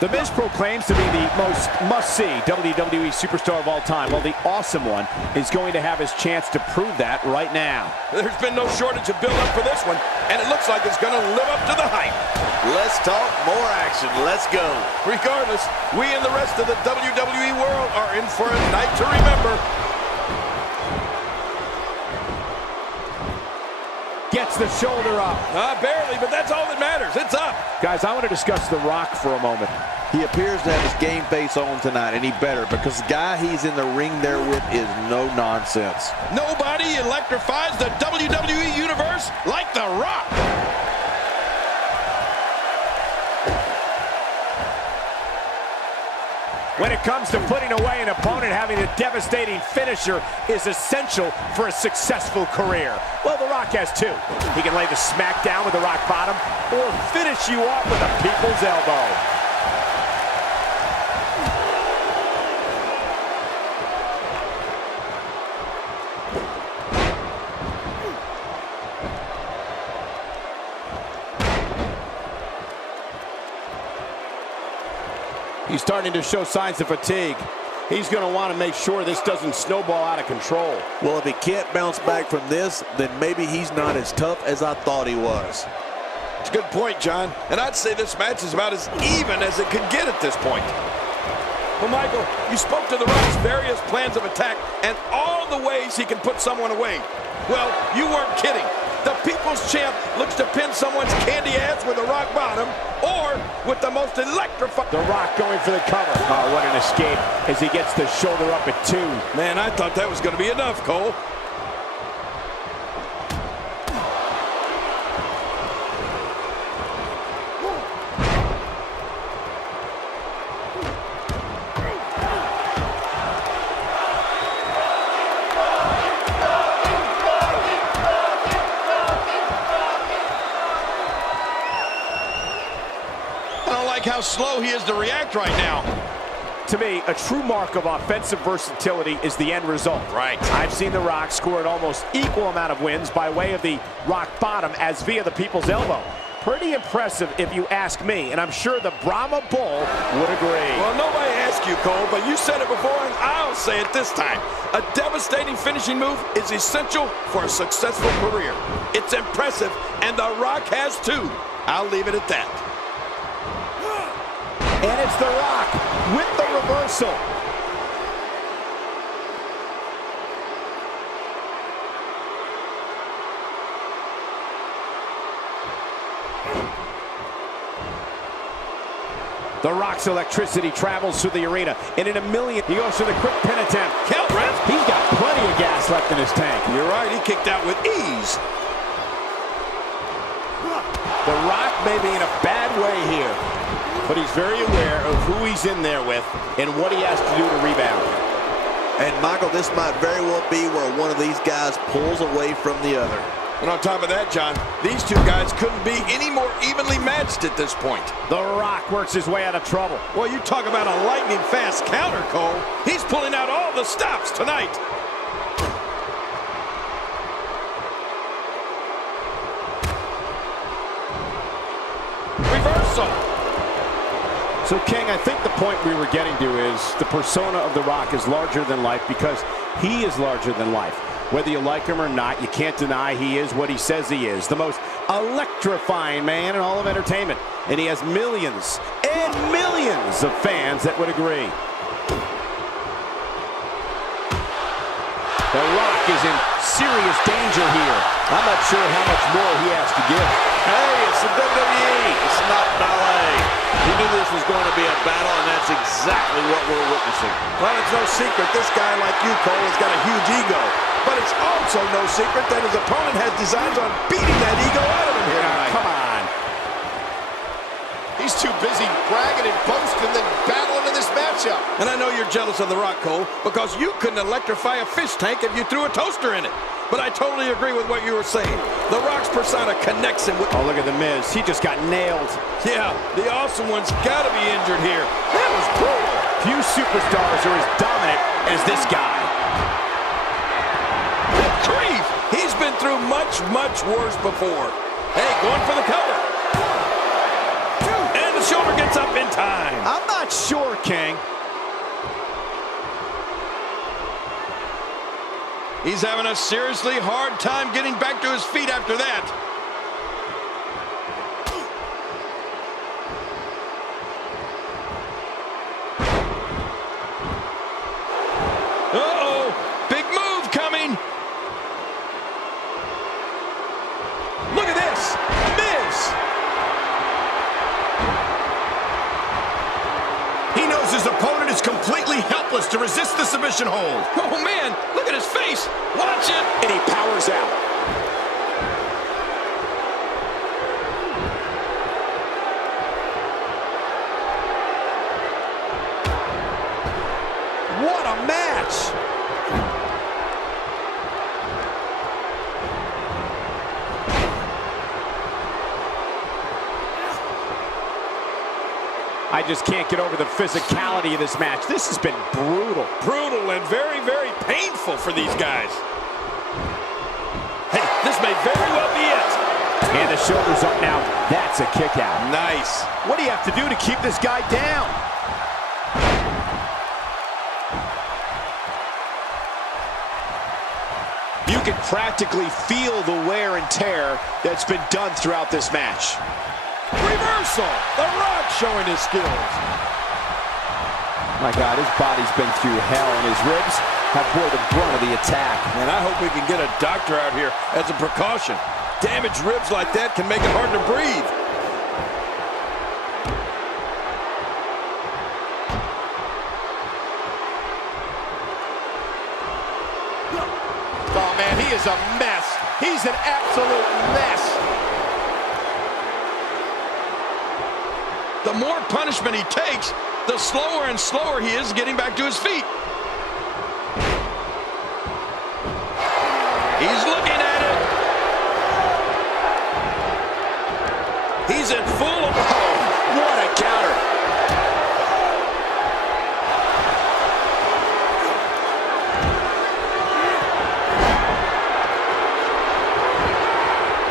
The Miz proclaims to be the most must-see WWE superstar of all time. Well, the Awesome One is going to have his chance to prove that right now. There's been no shortage of build-up for this one, and it looks like it's going to live up to the hype. Let's talk more action. Let's go. Regardless, we and the rest of the WWE world are in for a night to remember. Gets the shoulder up. Barely, but that's all that matters. It's up. Guys, I want to discuss The Rock for a moment. He appears to have his game face on tonight, and he better, because the guy he's in the ring there with is no nonsense. Nobody electrifies the WWE Universe like The Rock. When it comes to putting away an opponent, having a devastating finisher is essential for a successful career. Well, The Rock has two. He can lay the smack down with the rock bottom or finish you off with a people's elbow. He's starting to show signs of fatigue. He's going to want to make sure this doesn't snowball out of control. Well, if he can't bounce back from this, then maybe he's not as tough as I thought he was. It's a good point, John. And I'd say this match is about as even as it could get at this point. Well, Michael, you spoke to The Rock's various plans of attack and all the ways he can put someone away. Well, you weren't kidding. The People's Champ looks to pin someone's candy ass with a rock bottom or with the most electrifying. The Rock going for the cover. Oh, what an escape as he gets the shoulder up at 2. Man, I thought that was going to be enough, Cole. How slow he is to react right now. To me, a true mark of offensive versatility is the end result. Right. I've seen The Rock score an almost equal amount of wins by way of the rock bottom as via the people's elbow. Pretty impressive if you ask me, and I'm sure the Brahma Bull would agree. Well, nobody asked you, Cole, but you said it before, and I'll say it this time. A devastating finishing move is essential for a successful career. It's impressive, and The Rock has too. I'll leave it at that. And it's The Rock with the reversal. The Rock's electricity travels through the arena, and in a million, he goes for the quick pin attempt. He's got plenty of gas left in his tank. You're right, he kicked out with ease. The Rock may be in a bad way here, but he's very aware of who he's in there with and what he has to do to rebound. And Michael, this might very well be where one of these guys pulls away from the other. And on top of that, John, these two guys couldn't be any more evenly matched at this point. The Rock works his way out of trouble. Well, you talk about a lightning fast counter, Cole. He's pulling out all the stops tonight. Reversal. So, King, I think the point we were getting to is the persona of The Rock is larger than life because he is larger than life. Whether you like him or not, you can't deny he is what he says he is. The most electrifying man in all of entertainment. And he has millions and millions of fans that would agree. The Rock is in serious danger here. I'm not sure how much more he has to give. Hey, it's the WWE. It's not ballet. He knew this was going to be a battle, and that's exactly what we're witnessing. Well, it's no secret this guy like you, Cole, has got a huge ego. But it's also no secret that his opponent has designs on beating that ego out of him here tonight. Come on. He's too busy bragging and boasting than battling in this matchup. And I know you're jealous of The Rock, Cole, because you couldn't electrify a fish tank if you threw a toaster in it. But I totally agree with what you were saying. The Rock's persona connects him with... Oh, look at The Miz. He just got nailed. Yeah, the Awesome One's got to be injured here. That was brutal. Few superstars are as dominant as this guy. Good grief! He's been through much, much worse before. Hey, going for the cover. And the shoulder gets up in time. I'm not sure, King. He's having a seriously hard time getting back to his feet after that. Uh-oh, big move coming. Look at this, Miz. He knows his opponent is completely helpless to resist the submission hold. Oh man, look at his face. Watch it. And he powers out. What a match! I just can't get over the physicality of this match. This has been brutal. Brutal and very, very painful for these guys. Hey, this may very well be it. And the shoulder's up now. That's a kick out. Nice. What do you have to do to keep this guy down? You can practically feel the wear and tear that's been done throughout this match. Reversal. The Rock showing his skills. My God, his body's been through hell, and his ribs have bore the brunt of the attack. And I hope we can get a doctor out here as a precaution. Damaged ribs like that can make it hard to breathe. Oh, man, he is a mess. He's an absolute mess. The more punishment he takes, the slower and slower he is getting back to his feet. He's looking at it. He's in full. Oh, what a counter.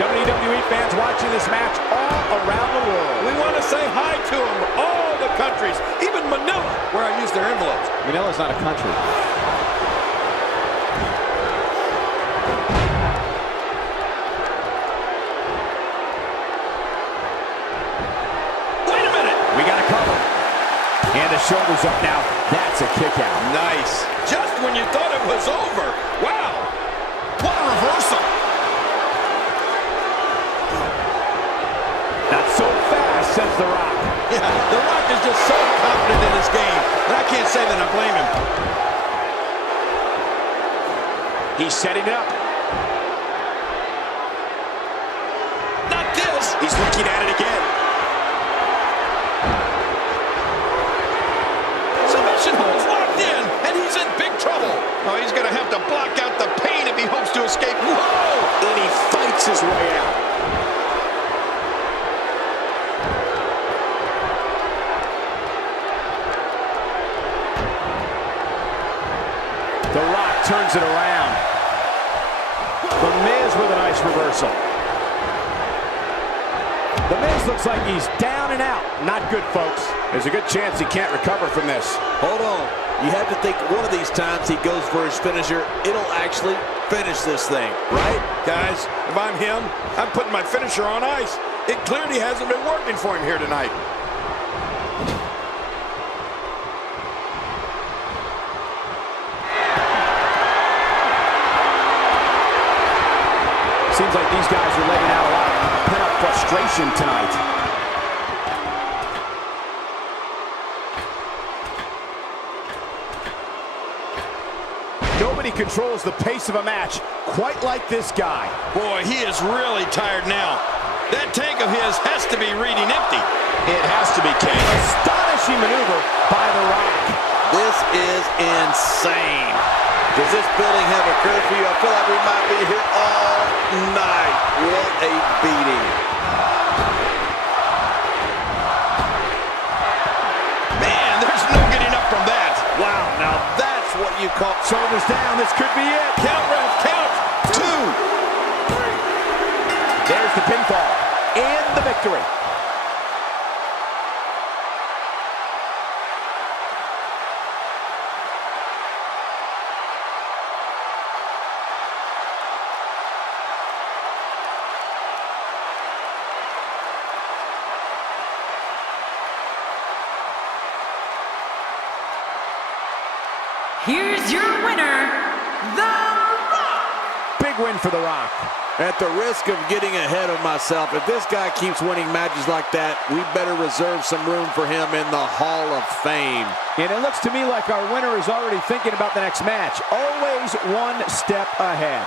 WWE fans watching this match all around the world. We want to say hi to them, all the countries, even Manila, where I use their envelopes. Manila's not a country. Wait a minute. We got a cover. And the shoulder's up now. That's a kick out. Nice. Just when you thought it was over. Wow. What a reversal. Not so fast, says The Rock. Yeah, The Rock is just so confident in his game, and I can't say that I blame him. He's setting it up. Not this. He's looking at it again. Submission holds locked in, and he's in big trouble. Oh, he's going to have to block out the pain if he hopes to escape. Whoa! And he fights his way out. The Rock turns it around. The Miz with a nice reversal. The Miz looks like he's down and out. Not good, folks. There's a good chance he can't recover from this. Hold on. You have to think one of these times he goes for his finisher, it'll actually finish this thing, right? Guys, if I'm him, I'm putting my finisher on ice. It clearly hasn't been working for him here tonight. Seems like these guys are letting out a lot of pent-up frustration tonight. Nobody controls the pace of a match quite like this guy. Boy, he is really tired now. That tank of his has to be reading empty. It has to be, King. Astonishing maneuver by The Rock. This is insane. Does this building have a curfew? I feel like we might be here all night. What a beating. Man, there's no getting up from that. Wow, now that's what you call... Shoulders down. This could be it. Count, ref, count. 2. There's the pinfall and the victory. is your winner, The Rock. Big win for The Rock. At the risk of getting ahead of myself, if this guy keeps winning matches like that, we better reserve some room for him in the Hall of Fame. And it looks to me like our winner is already thinking about the next match. Always one step ahead.